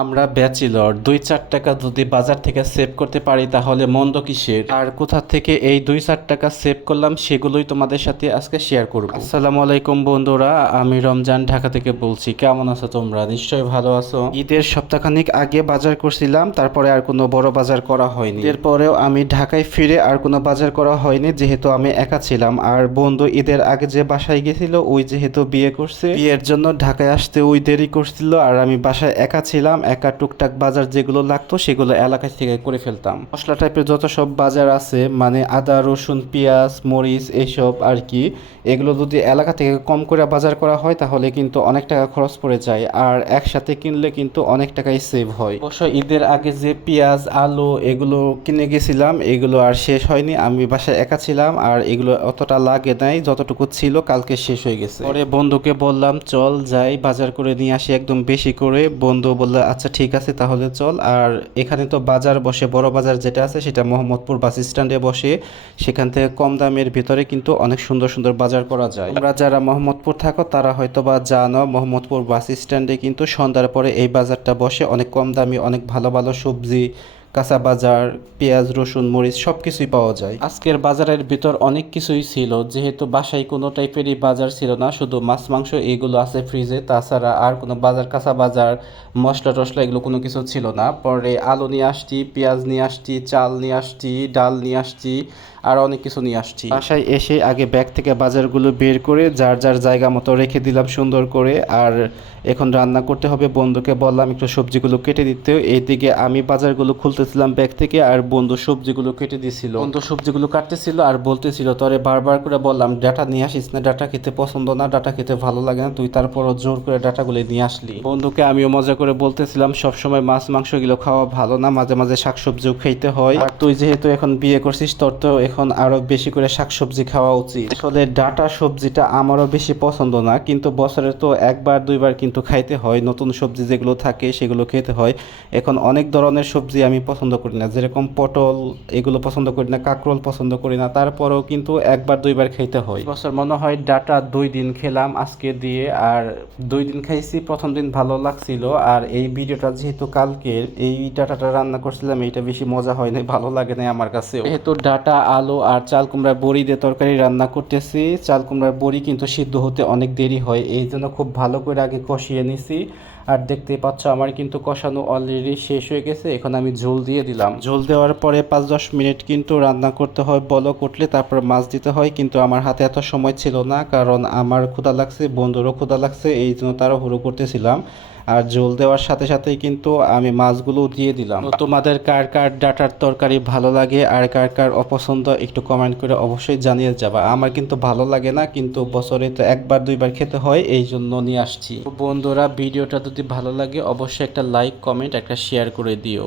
আমরা ব্যাচেলর 2-4 টাকা যদি বাজার থেকে সেভ করতে পারি তাহলে মন্দ কিসের। আর কোথা থেকে এই 2-4 টাকা সেভ করলাম সেগুলোই তোমাদের সাথে আজকে শেয়ার করব। আসসালামু আলাইকুম বন্ধুরা, আমি রমজান ঢাকা থেকে বলছি। কেমন আছো তোমরা? নিশ্চয়ই ভালো আছো। ঈদের সপ্তাহখানিক আগে বাজার করছিলাম, তারপরে আর কোনো বড় বাজার করা হয়নি। এরপরেও আমি ঢাকায় ফিরে আর কোনো বাজার করা হয়নি, যেহেতু আমি একা ছিলাম। আর বন্ধু ঈদের আগে যে বাসায় গেছিল ওই যেহেতু বিয়ে করছে, বিয়ের জন্য ঢাকায় আসতে ওই দেরি করছিল। আর আমি বাসায় একা ছিলাম, একা টুকটাক বাজার যেগুলো লাগতো সেগুলো এলাকা থেকে করে ফেলতাম। মশলা টাইপের যত সব বাজার আছে, মানে আদা রসুন পেঁয়াজ মরিচ এইসব আর কি, এগুলো যদি এলাকা থেকে কম করে বাজার করা হয় তাহলে কিন্তু অনেক টাকা খরচ পড়ে যায়, আর একসাথে কিনলে কিন্তু অনেক টাকাই সেভ হয়। অবশ্য ঈদের আগে যে পেঁয়াজ আলু এগুলো কিনে গেছিলাম এগুলো আর শেষ হয়নি, আমি বাসায় একা ছিলাম আর এগুলো অতটা লাগে নাই, যতটুকু ছিল কালকে শেষ হয়ে গেছে। পরে বন্ধুকে বললাম চল যাই বাজার করে নিয়ে আসি একদম বেশি করে। বন্ধু বলল আচ্ছা ঠিক আছে তাহলে চল। আর এখানে তো বাজার বসে, বড় বাজার যেটা আছে সেটা মোহাম্মদপুর বাস স্ট্যান্ডে বসে। সেখান থেকে কম দামের ভিতরে কিন্তু অনেক সুন্দর সুন্দর বাজার করা যায়। তোমরা যারা মোহাম্মদপুর থাকো তারা হয়তো বা জানো, মোহাম্মদপুর বাস স্ট্যান্ডে কিন্তু সন্ধ্যার পরে এই বাজারটা বসে। অনেক কম দামি অনেক ভালো ভালো সবজি, কাঁচা বাজার, পেঁয়াজ রসুন মরিচ সব কিছুই পাওয়া যায়। আজকের বাজারের ভিতর অনেক কিছুই ছিল, যেহেতু বাসায় কোনো টাইপেরই বাজার ছিল না, শুধু মাছ মাংস এগুলো আছে ফ্রিজে, তাছাড়া আর কোনো বাজার কাঁচা বাজার মশলা টশলা এগুলো কোনো কিছু ছিল না। পরে আলু নিয়ে আসছি, পেঁয়াজ নিয়ে আসছি, চাল নিয়ে আসছি, ডাল নিয়ে আসছি, আর অনেক কিছু নিয়ে আসছি। বাসায় এসে আগে ব্যাগ থেকে বাজারগুলো বের করে যার যার জায়গা মতো রেখে দিলাম সুন্দর করে। আর এখন রান্না করতে হবে, বন্ধুকে বললাম একটু সবজিগুলো কেটে দিতে। এইদিকে আমি বাজারগুলো খুলতেছিলাম ব্যাগ থেকে আর বন্ধু সবজিগুলো কেটে দিছিল। বন্ধু সবজিগুলো কাটতেছিল আর বলতেছিল তোরে বারবার করে বললাম ডাটা নিয়ে আসিস না, ডাটা খেতে পছন্দ না, ডাটা খেতে ভালো লাগে না, তুই তারপরও জোর করে ডাটাগুলো নিয়ে আসলি। বন্ধুকে আমিও মজা করে বলতেছিলাম সবসময় মাছ মাংস এগুলো খাওয়া ভালো না, মাঝে মাঝে শাকসবজিও খাইতে হয়। আর তুই যেহেতু এখন বিয়ে করছিস তোর তো এখন আরো বেশি করে শাকসবজি খাওয়া উচিত। আসলে ডাটা সবজিটা আমারও বেশি পছন্দ না, কিন্তু বছরে তো একবার দুইবার কিন্তু খাইতে হয়। নতুন সবজি যেগুলো থাকে সেগুলো খেতে হয়। এখন অনেক ধরনের সবজি আমি পছন্দ করি না, যেরকম পটল এগুলো পছন্দ করি না, কাঁকরোল পছন্দ করি না, তারপরেও কিন্তু একবার দুইবার খাইতে হয়। বছর মনে হয় ডাটা 2 দিন খেলাম আজকে দিয়ে, আর 2 দিন খাইছি। প্রথম দিন ভালো লাগছিল, আর এই ভিডিওটা যেহেতু কালকের, এই ডাটাটা রান্না করছিলাম এইটা বেশি মজা হয় নাই, ভালো লাগে নাই আমার কাছে। যেহেতু ডাটা আলু আর চাল কুমড়ার বড়ি দিয়ে তরকারি রান্না করতেছি, চাল কুমড়ার বড়ি কিন্তু সিদ্ধ হতে অনেক দেরি হয়, এই জন্য খুব ভালো করে আগে কষিয়ে নিছি। আর দেখতেই পাচ্ছ আমার কিন্তু কষানো অলরেডি শেষ হয়ে গেছে। এখন আমি ঝোল দিয়ে দিলাম। ঝোল দেওয়ার পরে 5-10 মিনিট কিন্তু রান্না করতে হয়, বলক উঠলে তারপর মাছ দিতে হয়। কিন্তু আমার হাতে এত সময় ছিল না, কারণ আমার ক্ষুধা লাগছে, বন্ধুরও ক্ষুধা লাগছে, এই জন্য তাড়াহুড়ো করতেছিলাম। আর ঝোল দেওয়ার সাথে সাথেই কিন্তু আমি মাছগুলো দিয়ে দিলাম। তো তোমাদের কার কার ডাটার তরকারি ভালো লাগে আর কার কার অপছন্দ একটু কমেন্ট করে অবশ্যই জানিয়ে যাবা। আমার কিন্তু ভালো লাগে না, কিন্তু বছরে তো একবার দুইবার খেতে হয়, এই জন্য নিয়ে আসছি। বন্ধুরা ভিডিওটা যদি ভালো লাগে অবশ্যই একটা লাইক কমেন্ট একটা শেয়ার করে দিও।